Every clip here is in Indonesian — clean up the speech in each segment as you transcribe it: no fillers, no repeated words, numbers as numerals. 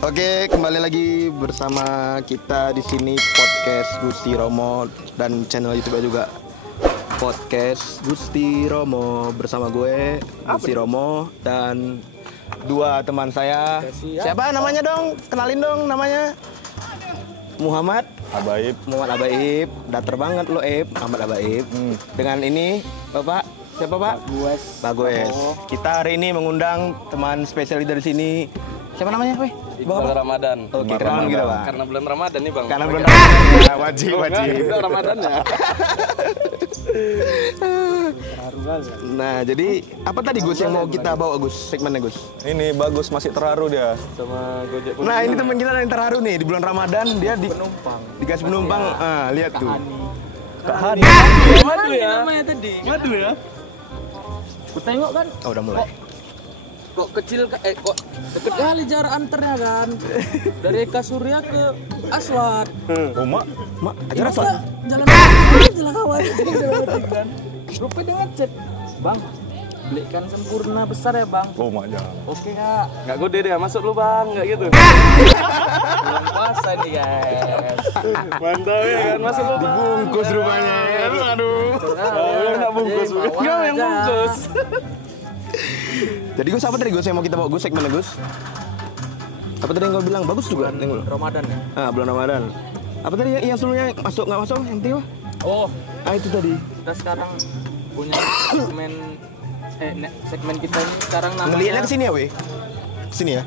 Oke, kembali lagi bersama kita di sini podcast Gusti Romo dan channel YouTube juga podcast Gusti Romo bersama gue Gusti Romo dan dua teman saya. Siapa namanya dong? Kenalin dong namanya. Muhammad Abaib. Muhammad Abaib. Dater banget lo, Muhammad Abaib. Dengan ini Bapak siapa Pak? Bagus. Kita hari ini mengundang teman spesial dari sini. Siapa namanya, weh? Iqbal Ramadan. Oke, kenalan gitu, Bang. Karena bulan Ramadan nih, Bang. Karena bulan Ramadan ya, wajib. Itu Ramadan ya. Nah, jadi apa tadi Gus yang mau kita bawa Gus? Segmennya Gus. Ini bagus, masih terharu dia. Sama Gojek. Nah, ini teman kita yang terharu nih di bulan Ramadan dia dikasih penumpang. Ah, lihat tuh. Kak Hani. Madu ya. Namanya tadi. Madu ya? Ku tengok kan. Oh, udah mulai. Kok kecil kok deket kali jarak antarnya kan. Dari Eka Surya ke Aswad. Oh, Mak. Acara soal. Jalan kawan. Rupanya dengan chat. Bang, belikan sempurna besar ya, Bang. Oh, Mak jangan. Oke, Kak. Enggak gede deh, masuk lu, Bang. Enggak gitu. Bulan puasa nih, guys. Mantap ya kan, masuk lu. Dibungkus rupanya. Aduh. Enggak bungkus. Enggak yang bungkus. Jadi Gus apa tadi Gus yang mau kita bawa Gus segmennya Gus? Apa tadi yang kau bilang bagus juga? Ramadan ya? Bulan Ramadan. Apa tadi yang sebelumnya masuk nggak masuk? Yang penting apa? Oh, Itu tadi. kita sekarang punya segmen kita ini sekarang namanya Ngelihatnya ke sini ya, weh. Sini ya.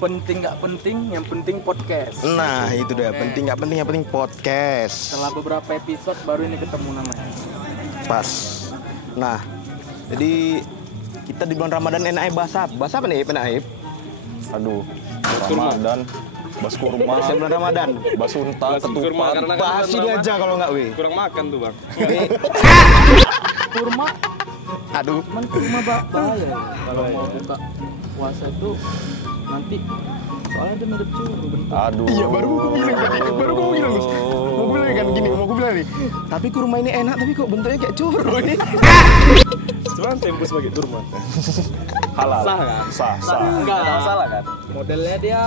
penting nggak penting, yang penting podcast. Nah, itu dia. Penting nggak penting, yang penting podcast. Setelah beberapa episode baru ini ketemu namanya. Pas. Nah, jadi kita di bulan Ramadan enak bahas apa? Bahas apa nih, enak? Aduh, Ramadan. Bas kurma. Bahas bulan Ramadan. Bas unta, Kurma, ketupat. karena kan Bahas ini aja kalau nggak, weh. kurang makan tuh, Bang. Ini, Kurma, aduh. cuman kurma bahaya. Kalau mau buka puasa itu nanti soalnya dia mirip curu bentuk. Aduh. Iya, baru gue bilang tadi. Baru gue bilang, Gus. Mau gue bilang kan gini, mau gue bilang nih. Tapi kurma ini enak, tapi kok bentuknya kayak curu ini. Cuman tembus pakai kurma. Halal. Sah kan? Sah. Enggak ada masalah kan? Modelnya dia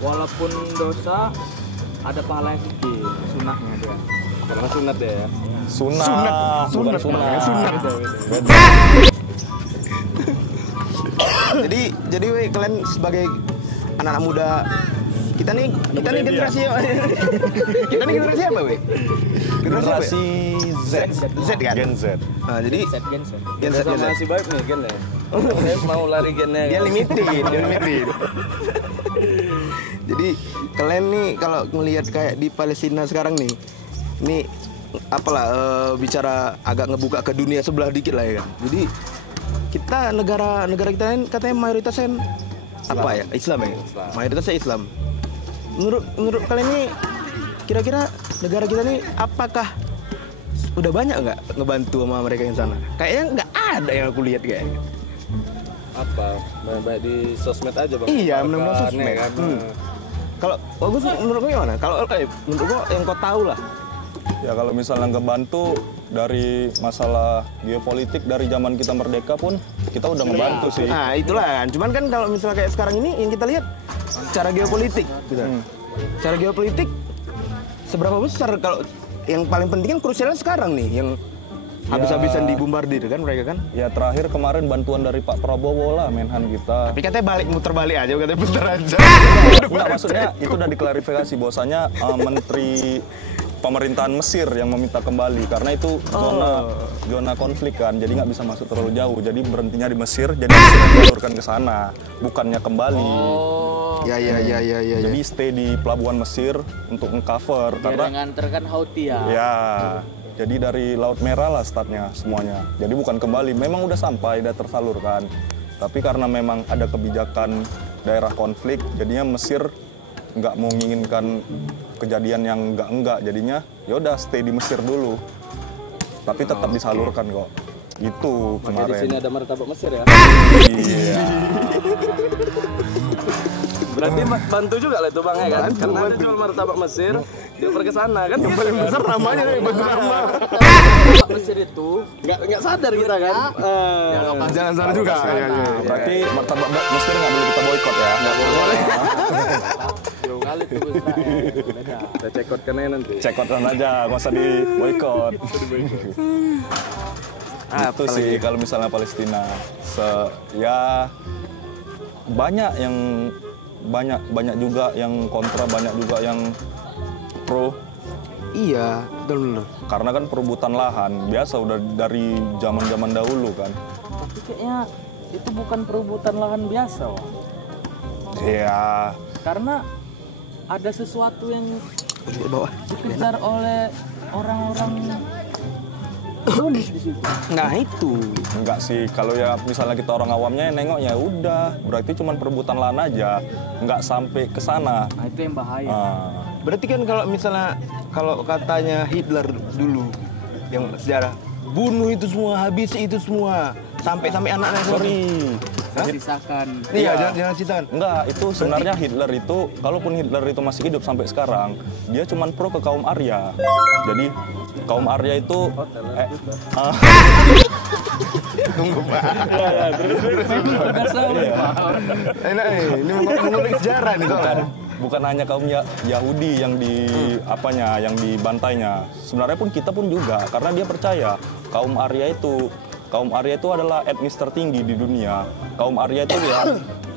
walaupun dosa ada pahala yang sedikit, sunahnya dia. Karena sunat dia ya. Sunat. Sunat, Bukan namanya, sunat. Beda. Jadi weh, kalian sebagai anak-anak muda kita nih generasi kita nih generasi apa weh? Generasi Z. Z kan? Gen Z. Nah, jadi Set gen set. Gen Z, Gen Z. Masih baik nih gen ya. Saya mau lari gennya. Dia limited. Jadi kalian nih kalau ngelihat kayak di Palestina sekarang nih, ini apalah bicara agak ngebuka ke dunia sebelah dikit lah ya kan. Jadi kita negara kita ini katanya mayoritasnya apa ya? Islam ya. Mayoritasnya Islam. Menurut kalian ini kira-kira negara kita nih apakah udah banyak nggak ngebantu sama mereka yang sana? Kayaknya nggak ada yang aku lihat kayaknya. Apa? Baik di sosmed aja, Bang. Iya, menurut sosmed. Kan? Kalau bagus menurut gue gimana? Kalau menurut gue yang kau tahu lah. Ya kalau misalnya ngebantu dari masalah geopolitik dari zaman kita merdeka pun kita udah ngebantu sih. Nah itulah kan. Cuman kan kalau misalnya kayak sekarang ini yang kita lihat secara geopolitik, gitu. Secara geopolitik seberapa besar kalau yang paling penting kan krusialnya sekarang nih yang habis-habisan dibombardir kan mereka kan. Ya terakhir kemarin bantuan dari Pak Prabowo lah Menhan kita. Tapi katanya muter balik aja, katanya bentar aja. Enggak, maksudnya itu udah diklarifikasi bahwasanya Menteri Pemerintahan Mesir yang meminta kembali karena itu zona konflik kan, jadi nggak bisa masuk terlalu jauh, jadi berhentinya di Mesir, jadi Mesir yang dialurkan ke sana, bukannya kembali. Ya. Jadi stay di pelabuhan Mesir untuk mengcover karena nganterkan Houthi ya. ya, jadi dari Laut Merah lah startnya semuanya, jadi bukan kembali, memang udah sampai, udah tersalurkan, tapi karena memang ada kebijakan daerah konflik, jadinya Mesir nggak mau menginginkan kejadian yang enggak, jadinya ya udah stay di Mesir dulu, tapi tetap disalurkan kok. Itu kemarin. Di sini ada martabak Mesir ya. Iya. Berarti bantu juga lah itu Bang ya kan? Karena ada jual martabak Mesir, dioper ke sana kan? Yang paling besar namanya nih, bantu nama. Martabak Mesir itu nggak sadar kita kan? Jangan salah juga. Berarti martabak Mesir nggak boleh kita boikot ya? Nggak boleh. kali tuh Israel. Beda. Kita cekotkan aja nanti. Cekotan aja, nggak usah di boykot. Itu sih kalau misalnya Palestina. Ya banyak yang banyak juga yang kontra, banyak juga yang pro. Iya, betul. Karena kan perebutan lahan biasa udah dari zaman dahulu kan. Tapi kayaknya itu bukan perebutan lahan biasa, Wak. Iya. Karena ada sesuatu yang Di bawah. dikejar oleh orang-orang Zionis di situ. Nah itu. Enggak sih, kalau ya misalnya kita orang awamnya nengok ya udah, berarti cuma perebutan lahan aja, nggak sampai ke sana. Nah itu yang bahaya. Berarti kan kalau misalnya kalau katanya Hitler dulu yang sejarah bunuh itu semua, habis itu semua, sampai anak-anak. Sorry. Sisakan. Iya, jangan sisakan. Enggak, itu sebenarnya Hitler itu, kalaupun Hitler itu masih hidup sampai sekarang, dia cuma pro ke kaum Arya. Jadi kaum Arya itu Tunggu Pak. Enak nih, ini mengulik sejarah nih soalnya. bukan hanya kaum Yahudi yang yang dibantainya. Sebenarnya pun kita pun juga, karena dia percaya kaum Arya itu adalah etnis tertinggi di dunia. Kaum Arya itu ya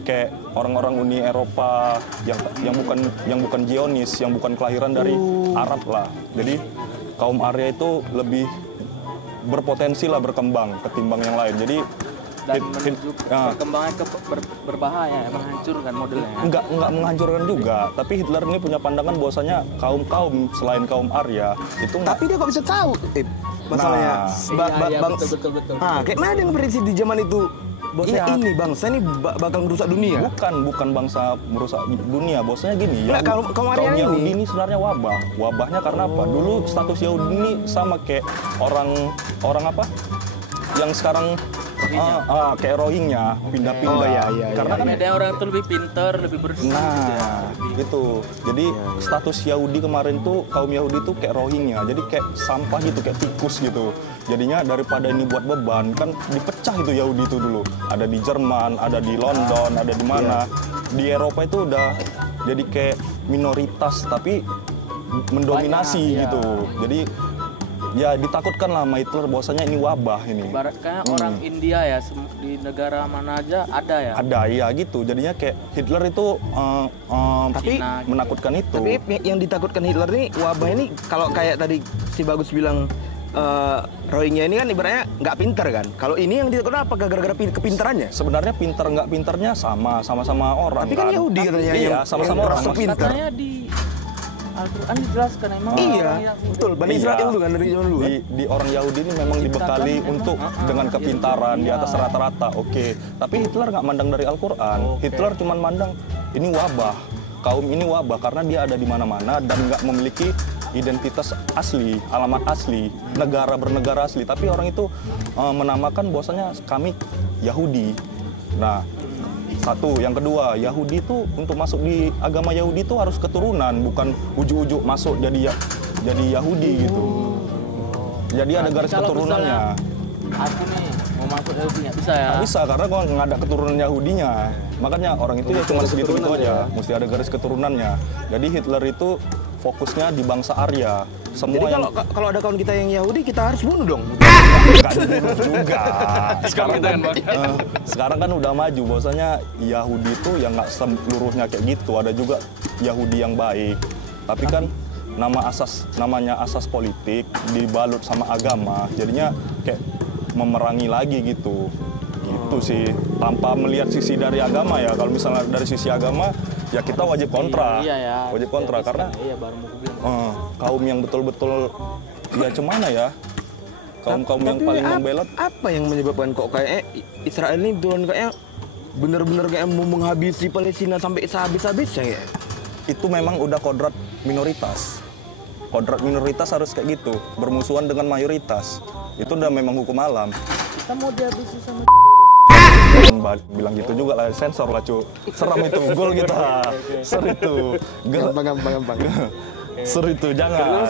kayak orang-orang Uni Eropa yang bukan Zionis, yang bukan kelahiran dari Arab lah. Jadi kaum Arya itu lebih berpotensi lah berkembang ketimbang yang lain. Jadi berkembangnya berbahaya, menghancurkan modelnya. Enggak menghancurkan juga, tapi Hitler ini punya pandangan bahwasanya kaum selain kaum Arya itu Tapi dia kok bisa tahu masalahnya. Betul. Kayak mana yang prediksi di zaman itu? Bosnya ini bangsa ini bakal merusak dunia. bukan bangsa merusak dunia. Bosnya gini, Nah, kaum Arya Yahudi ini sebenarnya wabahnya karena apa? Dulu status Yahudi ini sama kayak orang apa yang sekarang kayak Rohingya pindah-pindah. Karena kan ada orang itu lebih pintar, lebih bersih. Nah, gitu. Jadi status Yahudi kemarin tuh, kaum Yahudi tuh kayak Rohingya. Jadi kayak sampah gitu, kayak tikus gitu. Jadinya daripada ini buat beban, kan dipecah itu Yahudi itu dulu. Ada di Jerman, ada di London, ada di mana. Di Eropa itu udah jadi kayak minoritas tapi mendominasi gitu. Jadi ya ditakutkan lah sama Hitler bahwasanya ini wabah ini. Ibaratnya orang India ya, di negara mana aja ada ya. Ada ya gitu. Jadinya kayak Hitler itu Tapi Cina, menakutkan itu. Tapi yang ditakutkan Hitler ini wabah ini kalau kayak tadi si Bagus bilang Rohingya ini kan ibaratnya nggak pintar kan. Kalau ini yang ditakutkan apa? Gara-gara kepintarannya. Sebenarnya pintar nggak pintarnya sama-sama orang. Tapi kan Yahudi katanya iya, yang sama-sama orang. pintar. Katanya di Al-Quran dijelaskan emang Iya, betul. Bani Israel dulu kan dari zaman dulu kan. Di orang Yahudi ini memang dibekali untuk dengan kepintaran di atas rata-rata. Oke. Tapi Hitler nggak mandang dari Al-Quran. Hitler cuma mandang ini wabah. Kaum ini wabah karena dia ada di mana-mana dan nggak memiliki identitas asli, alamat asli, negara bernegara asli. Tapi orang itu menamakan bahwasanya kami Yahudi. Nah, satu, yang kedua, Yahudi itu untuk masuk di agama Yahudi itu harus keturunan, bukan ujuk-ujuk masuk jadi Yahudi gitu. Jadi ada garis keturunannya. Aku nih mau masuk Yahudi nggak bisa ya? Nggak bisa karena kalau nggak ada keturunan Yahudinya. Makanya orang itu ya cuma segitu-gitu aja, mesti ada garis keturunannya. Jadi Hitler itu fokusnya di bangsa Arya. Semua Jadi kalau ada kawan kita yang Yahudi kita harus bunuh dong. Nggak dibunuh juga. Sekarang kan udah maju, bahwasanya Yahudi itu yang nggak seluruhnya kayak gitu. Ada juga Yahudi yang baik. Tapi kan namanya asas politik dibalut sama agama, jadinya kayak memerangi lagi gitu. Gitu sih. Tanpa melihat sisi dari agama ya. Kalau misalnya dari sisi agama ya kita wajib kontra. Wajib kontra karena baru mau bilang. kaum yang betul-betul ya cemana ya. Kaum yang paling membelot. Apa yang menyebabkan kok kayak Israel ini betulan kayak bener-bener kayak mau menghabisi Palestina sampai sehabis-habisnya ya? Itu memang udah kodrat minoritas. Kodrat minoritas harus kayak gitu, bermusuhan dengan mayoritas. Itu udah memang hukum alam. Kita mau dihabisi sama Bilang gitu juga lah, sensor lah cu. Seram itu, gol kita. Ser itu. Gampang. Seru itu jangan.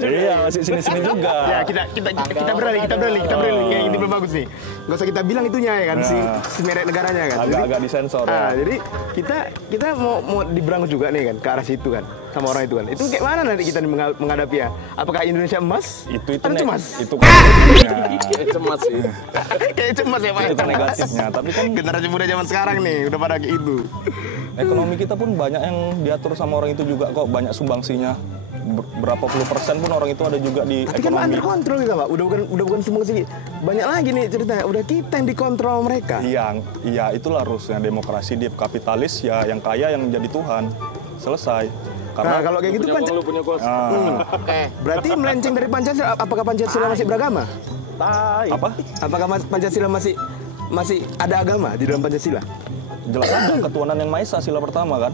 Iya, masih sini-sini juga. Ya kita beralih kayak gitu belum bagus nih. Nggak usah kita bilang itunya ya kan si merek negaranya kan. Agak disensor ya. Jadi kita mau diberangus juga nih kan ke arah situ kan sama orang itu kan. Itu kayak mana nanti kita menghadapi ya? Apakah Indonesia emas? Itu kan cemas. Itu negatifnya. Kayak cemas sih. Kayak cemas ya Pak. Itu negatifnya. Tapi kan Generasi muda zaman sekarang nih udah pada kayak itu. ekonomi kita pun banyak yang diatur sama orang itu juga kok, banyak sumbangsinya. Berapa puluh persen pun orang itu ada juga di Tapi kan ekonomi. under kontrol kita Pak. Udah bukan sumbangsi. Banyak lagi nih ceritanya. Udah kita yang dikontrol mereka. Iya, itulah harusnya demokrasi di kapitalis ya, yang kaya yang jadi Tuhan. Selesai. Nah, kalau kayak gitu Lu punya gol. berarti melenceng dari Pancasila. Apakah Pancasila masih beragama? apa? Apakah Pancasila masih ada agama di dalam Pancasila? Jelas ada ketuhanan yang Maha Esa, sila pertama kan.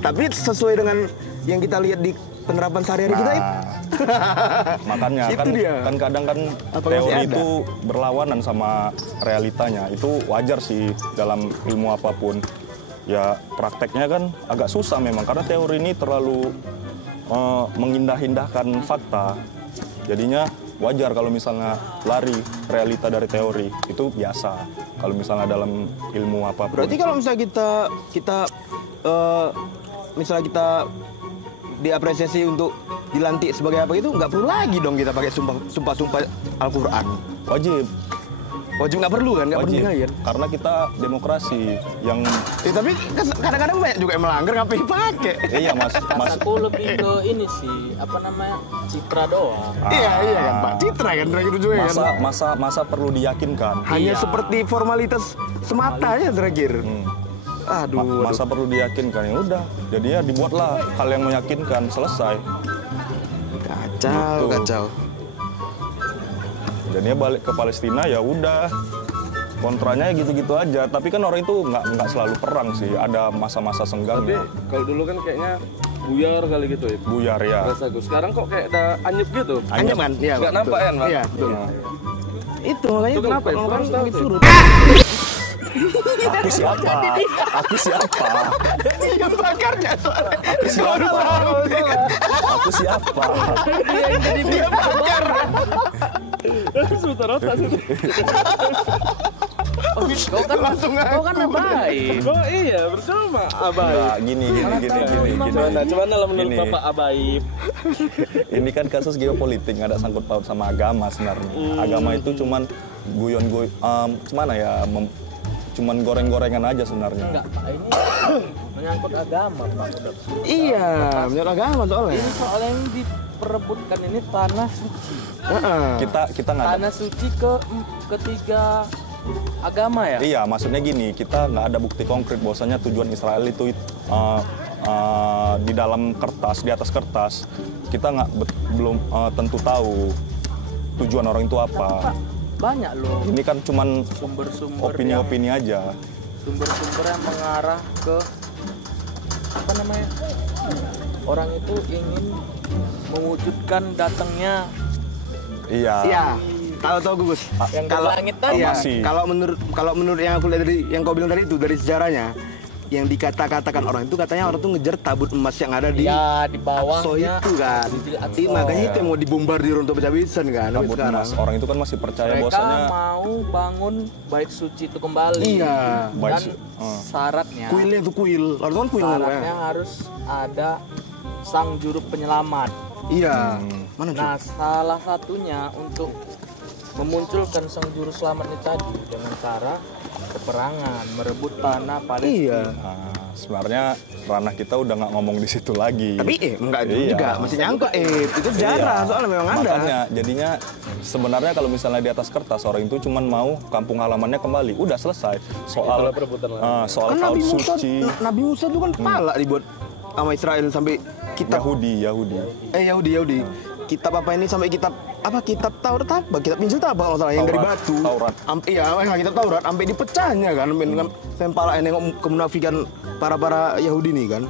Tapi sesuai dengan yang kita lihat di penerapan sehari-hari kita itu. Makanya Itu dia. kan kadang kan Apakah masih teori ada? itu berlawanan sama realitanya. Itu wajar sih dalam ilmu apapun. Ya prakteknya kan agak susah memang karena teori ini terlalu mengindah-indahkan fakta. Jadinya wajar kalau misalnya lari realita dari teori, itu biasa kalau misalnya dalam ilmu apapun. Berarti kalau misalnya kita misalnya kita diapresiasi untuk dilantik sebagai apa itu, nggak perlu lagi dong kita pakai sumpah Al-Quran. Wajib nggak perlu kan? Nggak perlu Wajib, kan? karena kita demokrasi yang Tapi kadang-kadang banyak juga yang melanggar, ngapain pakai? iya mas Aku lebih ke ini sih, apa namanya, citra doang. Iya kan Pak, citra kan terakhir juga kan. masa perlu diyakinkan. Hanya seperti formalitas semata ya terakhir. Aduh. Masa perlu diyakinkan, ya udah. Jadi ya dibuatlah hal yang meyakinkan, selesai. Kacau, Gitu. kacau. Jadinya balik ke Palestina ya udah. Kontranya ya gitu-gitu aja. Tapi kan orang itu nggak selalu perang sih. Ada masa-masa Tapi senggangnya. kalau dulu kan kayaknya buyar kali gitu ya. Buyar ya. Rasaku. Sekarang kok kayak udah anyep gitu. Anyep kan? Iya, Nggak betul. nampak kan, Pak? Iya, betul. Nah, Itu makanya Itu kenapa ya? kalau Baru orang tahu gitu tuh. surut. aku siapa? Aku siapa? Dia bakarnya soalnya. Aku siapa? Aku siapa? Dia bakar. Sudah rata sih. Kau kan abai. Oh iya, bersama Abai. Nggak, gini. Coba dalam menurut Gini. Bapak Abai. Ini kan kasus geopolitik, nggak ada sangkut paut sama agama sebenarnya. Agama itu cuman gimana ya, cuman goreng-gorengan aja sebenarnya. Enggak, Pak, ini menyangkut agama, Pak. Udah. Iya, menurut agama soalnya. Ini soal yang diperebutkan ini tanah suci. Heeh. Kita nggak ada. Tanah suci ketiga agama ya? Iya, maksudnya gini, kita nggak ada bukti konkret bahwasanya tujuan Israel itu di dalam kertas, di atas kertas, kita belum tentu tahu tujuan orang itu apa. Pak, banyak loh Ini kan cuman sumber-sumber opini-opini aja. sumber-sumber yang mengarah ke apa namanya, orang itu ingin mewujudkan datangnya Iya. Tahu Gus. yang dari langit tadi. Iya, Masih. kalau menurut yang aku lihat dari yang kau bilang tadi itu dari sejarahnya, yang dikatakan orang itu katanya orang tuh ngejar tabut emas yang ada di Ya, di Aqsa bawahnya itu kan. di Aqsa. Makanya itu yang mau dibombardir untuk habis-habisan kan. sampai Tabut sekarang. emas. Orang itu kan masih percaya mereka bahwasanya mau bangun bait suci itu kembali. Iya. Bait Dan su- syaratnya Kuilnya itu kuil. Harus kan kuil syaratnya namanya. harus ada sang juru penyelamat. Iya. Mana tuh? Nah, salah satunya untuk memunculkan sang juru selamat ini tadi dengan cara peperangan, merebut tanah Iya. Palestina. Nah, sebenarnya ranah kita udah nggak ngomong di situ lagi. Tapi enggak Iya. juga, masih nyangka itu sejarah Iya. soalnya memang ada. Makanya jadinya sebenarnya kalau misalnya di atas kertas orang itu cuman mau kampung halamannya kembali, udah selesai. Soal soal Kan tahun Nabi Musa, suci Nabi Musa itu kan pala dibuat sama Israel sampai kitab Yahudi. Yahudi. Kitab apa ini sampai kitab Taurat apa? Kitab Injil apa kalau nggak salah yang dari Taurat, batu. Taurat. Kitab Taurat sampai dipecahnya kan sampai pala nengok kemunafikan para Yahudi nih kan.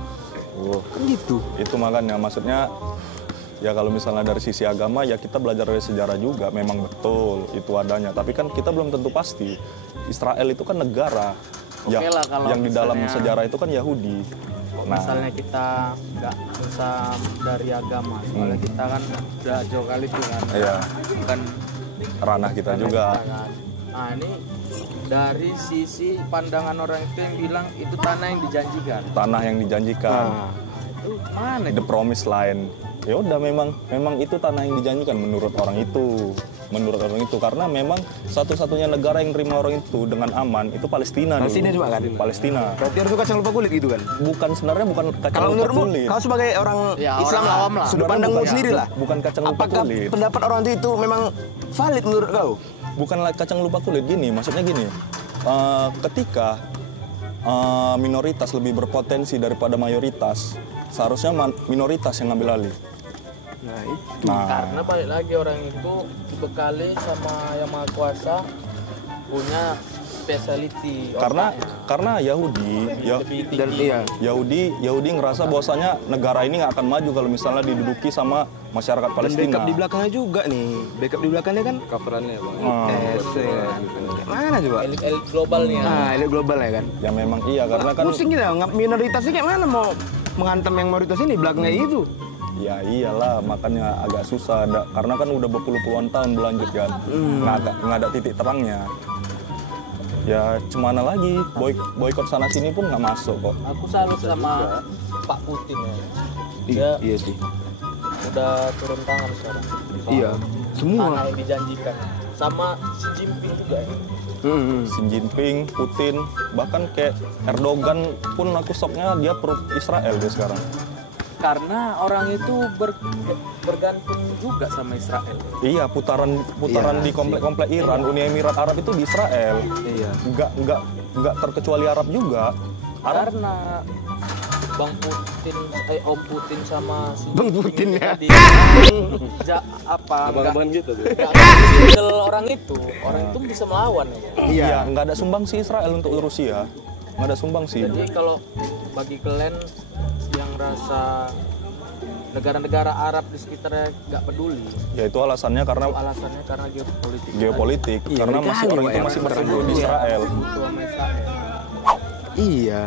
Oh, Kan gitu. itu makanya maksudnya ya kalau misalnya dari sisi agama ya kita belajar dari sejarah juga memang betul itu adanya. Tapi kan kita belum tentu pasti. Israel itu kan negara Ya, Oke lah kalau yang di dalam misalnya- sejarah itu kan Yahudi. Nah, Misalnya kita nggak bisa dari agama, soalnya kita kan udah jauh kali tuh kan, iya, bukan ranah kita karena juga. kita kan. Nah ini dari sisi pandangan orang itu yang bilang itu tanah yang dijanjikan. Tanah yang dijanjikan, Itu mana the itu? promised land. Ya udah memang itu tanah yang dijanjikan menurut orang itu. Menurut orang itu karena memang satu-satunya negara yang terima orang itu dengan aman itu Palestina. Palestina dulu. juga kan? Palestina. Berarti harus kacang lupa kulit gitu kan? Bukan sebenarnya bukan kacang Kalau lupa menurutmu, kulit. kau sebagai orang Ya, Islam orang lah, awam lah. sudut Sebenarnya pandangmu bukan- sendiri lah. bukan kacang lupa Apakah kulit. pendapat orang itu memang valid menurut kau? Bukanlah kacang lupa kulit gini, maksudnya gini. Ketika minoritas lebih berpotensi daripada mayoritas, seharusnya minoritas yang ngambil alih. Nah itu. Nah, Karena balik lagi orang itu dibekali sama yang maha kuasa punya speciality. karena Yahudi lebih Dan tinggi. iya. Yahudi ngerasa bahwasanya negara ini nggak akan maju kalau misalnya diduduki sama masyarakat Dan Palestina. backup di belakangnya juga nih. Backup di belakangnya kan Coverannya bang. mana coba? Elit global nih ya. Nah, elit global ya kan. Ya memang iya karena kan Pusing kita, minoritasnya kayak mana mau menghantam yang mayoritas ini belakangnya itu. ya iyalah makanya agak susah karena kan udah berpuluh-puluhan tahun berlanjut kan. Nggak ada titik terangnya. Ya cemana lagi boykot sana sini pun nggak masuk kok. Aku salut sama Pak Putin ya. Dia Iya sih. udah turun tangan sekarang. Iya. Semua. Tanah yang dijanjikan. Sama Xi Jinping juga ya. Xi Jinping, Putin, bahkan kayak Erdogan pun aku soknya dia pro Israel dia sekarang. Karena orang itu bergantung juga sama Israel. Iya, putaran Iya, di komplek-komplek Iran, Uni Emirat Arab itu di Israel. Iya. Nggak terkecuali Arab juga. Arab Karena Bang Putin, Om Putin sama si Bang Putin ya. tadi, apa Abang-abangan gitu tuh. nggak orang itu bisa melawan ya. Iya, nggak ada sumbangsi Israel untuk Rusia. Nggak ada sumbangsi. Jadi kalau bagi kalian yang rasa negara-negara Arab di sekitarnya nggak peduli, Ya itu alasannya karena alasannya karena geopolitik. geopolitik, Iya, karena dikali, masih orang Pak, itu ya, masih perang berteduh di dunia. Israel. Butuh sama Israel. Iya.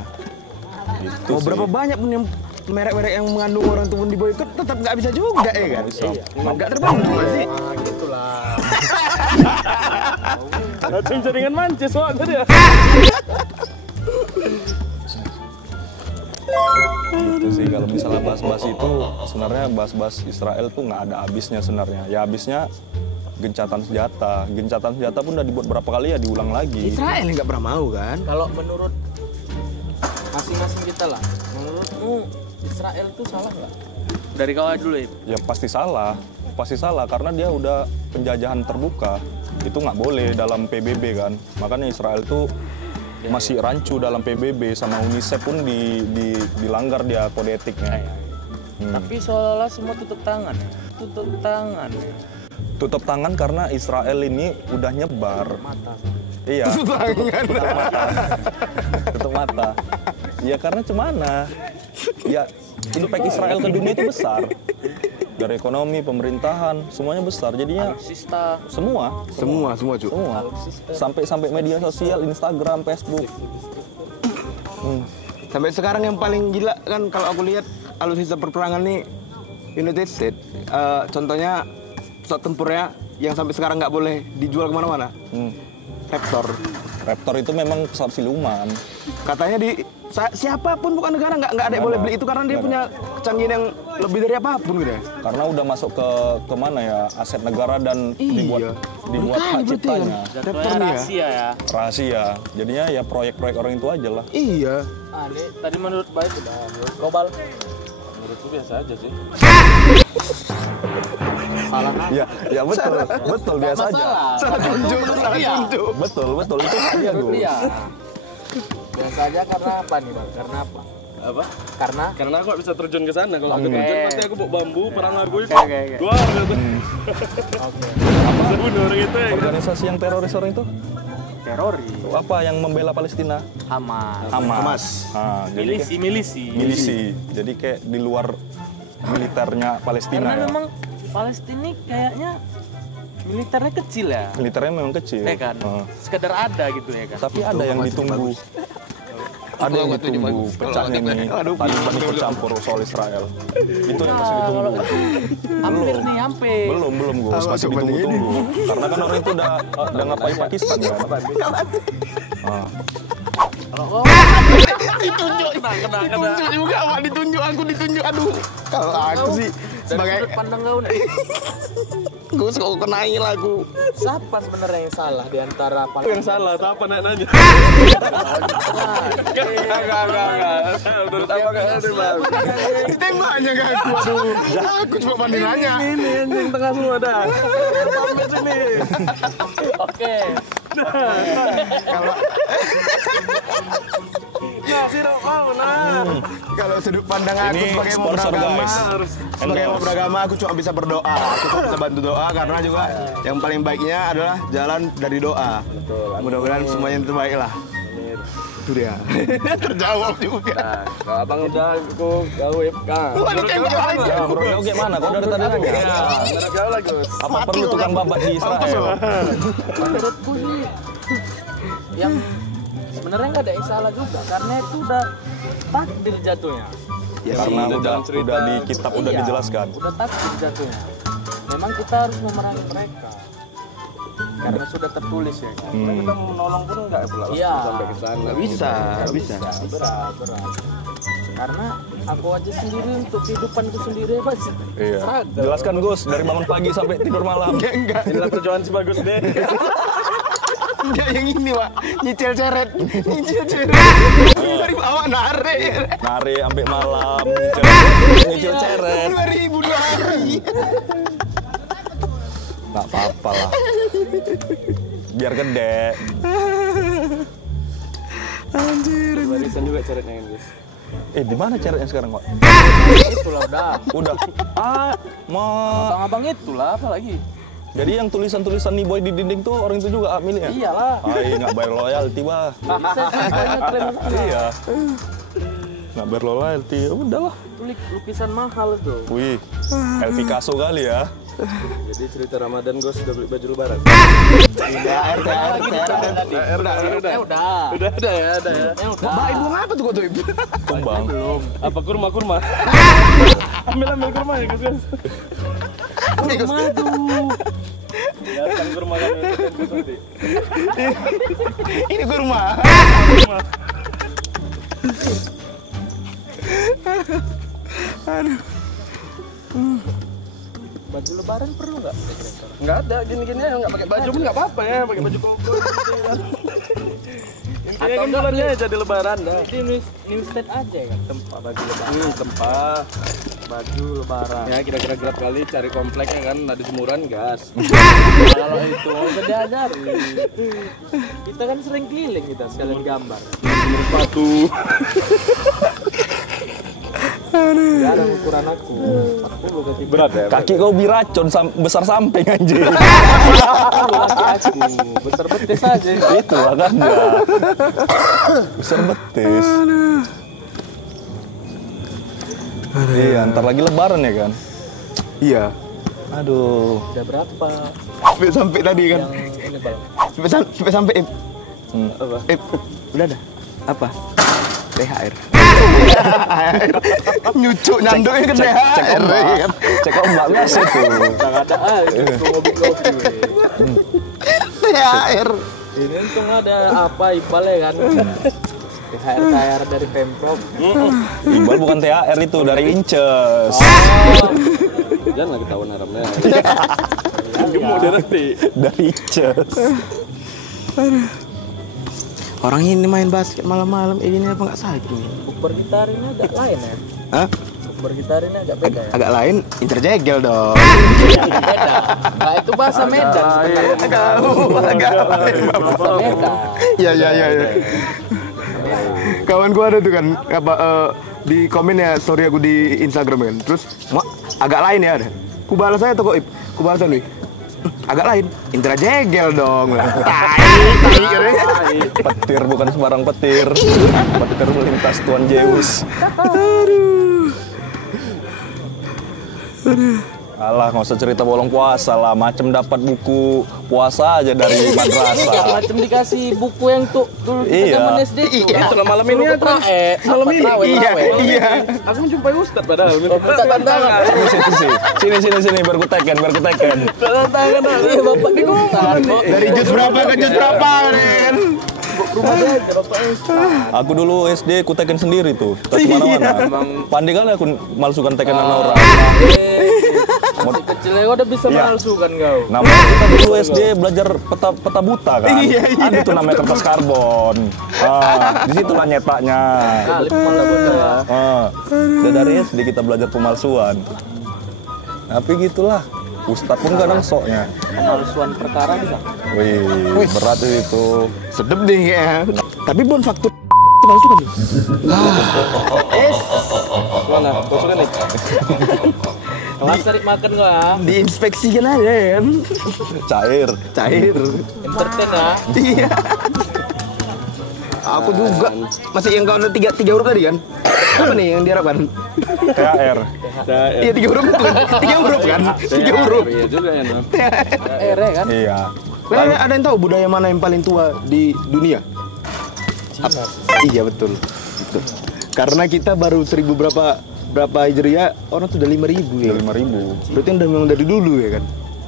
Gitu Mau sih. berapa banyak pun yang merek-merek yang mengandung orang itu pun diboykot tetap nggak bisa juga ya kan? bisa. Nggak terbantu nggak sih? Nah, gitulah. Langsung jaringan mancis soalnya dia. Gitu sih kalau misalnya bahas-bahas itu sebenarnya bahas-bahas Israel tuh nggak ada habisnya sebenarnya. Ya habisnya gencatan senjata. Gencatan senjata pun udah dibuat berapa kali ya diulang lagi. Israel yang nggak pernah mau kan? Kalau menurut masing-masing kita lah, menurutmu Israel itu salah nggak? Dari kau dulu ya. Ya pasti salah karena dia udah penjajahan terbuka. Itu nggak boleh dalam PBB kan. Makanya Israel tuh masih rancu dalam PBB sama UNICEF pun dilanggar dia kode etiknya. Tapi seolah-olah semua tutup tangan. Tutup tangan. Tutup tangan karena Israel ini udah nyebar. Mata. Iya. Tutup mata. Tutup mata. Ya karena cemana? Ya impact Israel ke dunia itu besar. Dari ekonomi, pemerintahan, semuanya besar. Jadinya Sista. semua Semua cu. sampai media sosial, Instagram, Facebook. Sampai sekarang yang paling gila kan kalau aku lihat alutsista perperangan nih United States. Contohnya pesawat tempurnya yang sampai sekarang nggak boleh dijual kemana-mana. Raptor. Raptor itu memang pesawat siluman. Katanya siapapun bukan negara nggak ada yang boleh beli itu karena dia punya kecanggihan yang lebih dari apapun gitu ya. Karena udah masuk ke mana ya, aset negara dan Iya. dibuat hak Makanya berarti ciptanya. Raptor Jatuhnya nih ya. rahasia ya. Rahasia. Jadinya ya proyek-proyek orang itu aja lah. Iya. Ah, ini tadi menurut baik udah global. Menurutku biasa aja sih. Salah Ya betul biasa aja. Salah tunjuk. Betul itu dia dulu. Iya. Biasa aja karena apa nih bang? Karena apa? Apa? Karena Aku bisa terjun ke sana. Kalau aku terjun pasti aku bawa bambu, perang lagu itu. Oke. Keluar gitu. Oke. Bisa bunuh orang itu ya. Organisasi yang teroris orang itu Teroris. apa yang membela Palestina? Hamas. Nah, jadi kayak milisi. Jadi kayak di luar militernya Palestina Karena ya. memang Palestina ini kayaknya militernya kecil ya. Militernya memang kecil. Ya kan? Sekedar ada gitu ya kan. Tapi ada yang ditunggu. Ada yang ditunggu pecahnya ini. Taliban ikut campur soal Israel. Itu yang masih ditunggu. Hampir nih, hampir. Belum Gus, masih ditunggu-tunggu. Karena kan orang itu udah ngapain Pakistan kan. Ditunjuk juga, Pak. Aku ditunjuk. Aduh. Kalau aku sih sebagai Sudut pandang kau nih. Gus kok kenain aku. Siapa sebenarnya yang salah di antara Yang salah, siapa nanya? Enggak. Menurut apa enggak ada, Bang? Ditembaknya ke aku. Aduh. Aku cuma banding nanya. Ini yang tengah semua dah. Sampai sini. Oke. Kalau sudut pandang aku Ini sebagai mau sponsor, beragama, guys. sebagai mau beragama aku cuma bisa berdoa. Aku cuma bisa bantu doa karena juga yang paling baiknya adalah jalan dari doa. Mudah-mudahan semuanya yang terbaik lah. Itu dia. Terjawab juga. Nah, kalau abang udah aku FK. Waduh, tembak lagi. Ya, bro, kau gimana? Kau dari tadi nanya. Jauh lah, Gus. Apa perlu tukang babat di Israel? Menurutku sih yang sebenarnya nggak ada yang salah juga karena itu udah takdir jatuhnya. Karena udah di kitab udah Iya, dijelaskan. Udah takdir jatuhnya. Memang kita harus memerangi mereka karena sudah tertulis ya kan. Kita mau menolong pun enggak pula Iya. sampai ke sana. Bisa. Berat. Karena aku aja sendiri untuk kehidupanku sendiri Pak. Iya. Struggle. Jelaskan Gus, dari bangun pagi sampai tidur malam. Enggak. Inilah perjuangan si bagus deh. Enggak yang ini, Pak. Nyicil ceret. Dari bawah narik. Nari sampai malam, nyicil ceret. 2000 dua hari. Nggak apa-apa lah. Biar gede. Barisan juga ceritnya kan, Gus. Di mana ceretnya sekarang, Pak? Itulah udah. Udah. Abang-abang itulah apa lagi? Jadi yang tulisan-tulisan nih boy di dinding tuh orang itu juga miliknya? Iyalah. Nggak bayar loyalty, bah. Bisa sih banyak klaim. Iya. Nggak bayar loyalty, udahlah. Lukisan mahal tuh. Wih, El Picasso kali ya. Jadi cerita Ramadan gue sudah beli baju lebaran. THR. Udah Udah ya. udah. Mbak, ibu ngapa tuh kok tuh, Ibu? Kumbang. Apa kurma? Ambil kurma ya, Gus. Biarkan kurma kan nanti. Ini kurma. Baju lebaran perlu nggak? Enggak ada gini-gini ya, enggak pakai baju pun enggak apa-apa ya, pakai baju koko. Intinya kan bulannya jadi lebaran dah. Di new state aja kan tempat baju lebaran. Tempah Baju lebaran. ya kira-kira gelap kali cari kompleknya kan ada jemuran gas. Kalau itu nggak usah diajari. Kita kan sering keliling kita sekalian gambar. Jemur sepatu. Gak ada ukuran aku. Aku bukan tipe Berat ya. Kaki kau biracun besar samping anjir. laki aku. Besar betis aja. Itu lah kan ya. Besar betis. Iya, ntar lagi lebaran ya kan? Iya. Aduh. Udah berapa? Sampai tadi kan. Yang ini bang. Sampai Ip. Apa? Ip. Udah dah. Apa? THR. Nyucuk nyanduknya ke THR. Cek ombak biasa tuh. Enggak ada kopi. THR. Ini untung ada apa Iqbal ya kan? THR dari Pemprov. Iqbal bukan THR itu, dari Inces. Jangan lagi tahu haramnya. Gemuk dia nanti. Dari Inces. Orang ini main basket malam-malam ini apa nggak sakit nih? Bukber gitar ini agak lain ya. Hah? Bukber gitar ini agak beda ya. Agak lain, interjegel dong. Beda. Nah itu bahasa Medan sebenarnya. Agak lain. Bahasa Medan. Ya. Kawan gua ada tuh kan apa di komen ya story aku di Instagram kan. Terus agak lain ya ada. Ku balas saya tuh kok Ip. Ku balas nih. Agak lain, interjegel dong. Tai. Petir bukan sembarang petir. Petir melintas Tuan Zeus. Alah, nggak usah cerita bolong puasa lah. Macem dapat buku puasa aja dari madrasah. Macam dikasih buku yang tuh Iya. zaman SD tuh. Itulah malam ini aku Malam ini. Iya. aku menjumpai Ustadz padahal. Minta tantangan. Sini, biar ku teken. Tantangan. Iya, Bapak ini Ustaz. Dari jus berapa ke jus berapa kan? Rumah dia aja Bapak Ustaz. Aku dulu SD ku teken sendiri tuh. Tak kemana-mana. Pandai kali aku malsukan tekenan orang. Masih kecil ya udah bisa Iya. palsukan kau. Namanya kita dulu SD belajar peta buta kan. Ada tuh namanya kertas karbon. Di situlah nyetaknya. Kali pemala bunda ya. Udah dari SD kita belajar pemalsuan. Tapi gitulah. Ustadz pun kadang soknya. Pemalsuan perkara bisa. Wih, berat itu. Sedep deh ya. Tapi bon faktur palsu kan? Mana? Masukan nih. Kelas cari makan gua. Diinspeksikan aja kan. Cair. Entertain ya. Iya. Aku juga. Masih yang kau ada tiga huruf tadi kan? Apa nih yang diharapkan? THR. Iya 3 huruf itu kan? 3 huruf kan? 3 huruf. Iya juga ya. Kan? Iya. Ada yang tahu budaya mana yang paling tua di dunia? Iya betul. Karena kita baru 1000 berapa hijriah, orang tuh udah 5.000 ya. 5.000. Berarti udah memang dari dulu ya kan?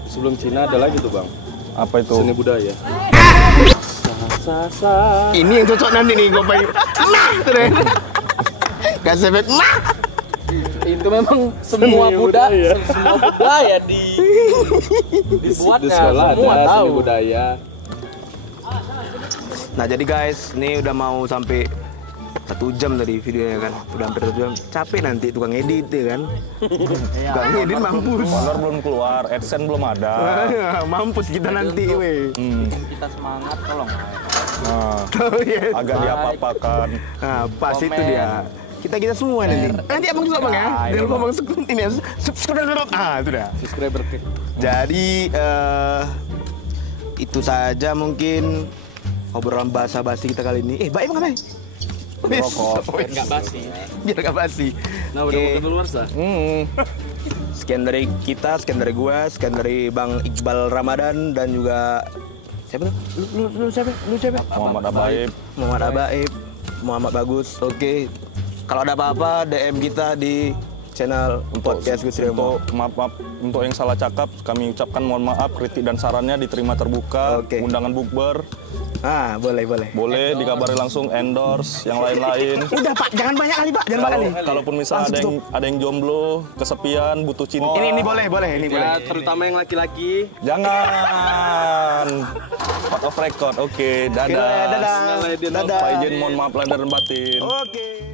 Sebelum Cina ada lagi tuh bang. Apa itu? Seni budaya. Ini yang cocok nanti nih gue pengen. Nah, tuh deh. Kasih efek nah. Itu memang semua budaya dibuatnya Di sekolah semua ada tahu. seni budaya. Nah jadi guys, ini udah mau sampai 1 jam tadi videonya kan, udah hampir 1 jam. Capek nanti tukang edit ya kan. Tukang edit mampus. Honor belum keluar, AdSense belum ada. Mampus kita nanti weh. Kita semangat tolong. Nah, Oh iya. agak diapa-apakan. Nah, pas itu Komen. dia. Kita semua nanti. Nanti abang juga bang ya. Jangan lupa bang ini ya. Subscribe. Itu dah. Subscriber ke. Jadi itu saja mungkin obrolan basa-basi kita kali ini. Baik bang ngapain? Rokok. Enggak basi. Biar nggak basi. Nah udah mau keluar sah. Sekian dari kita, sekian dari gua, sekian dari Bang Iqbal Ramadan dan juga siapa tuh? Lu siapa? Muhammad Abaib. Muhammad Abaib, Muhammad Bagus. Oke. Kalau ada apa-apa DM kita di channel podcast Gus Remo. Maaf untuk yang salah cakap, kami ucapkan mohon maaf. Kritik dan sarannya diterima terbuka. Oke. Undangan bukber Boleh. boleh dikabari langsung, endorse yang lain-lain. Udah Pak, jangan banyak kali Pak, jangan banyak kali. Kalaupun misalnya ada yang jomblo, kesepian, butuh cinta. Ini boleh, ini boleh. Ya terutama yang laki-laki. Jangan. Part of record. Oke, dadah. Dadah. Dadah. Dadah. Pak izin mohon maaf lahir dan batin. Oke.